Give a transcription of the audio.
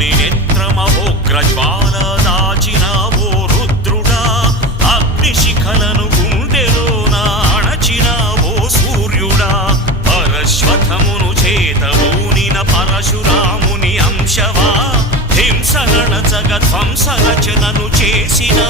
అగ్ని నేత్రమహోగ్రజ్వాల దాచినావో రుద్రుడా అగ్నిశిఖలను గుండెలోన అణచినావో సూర్యుడా పరశ్వథమును చేతబూనిన పరశురాముని అంశవా హింసగణ జగధ్వంస రచనను చేసిన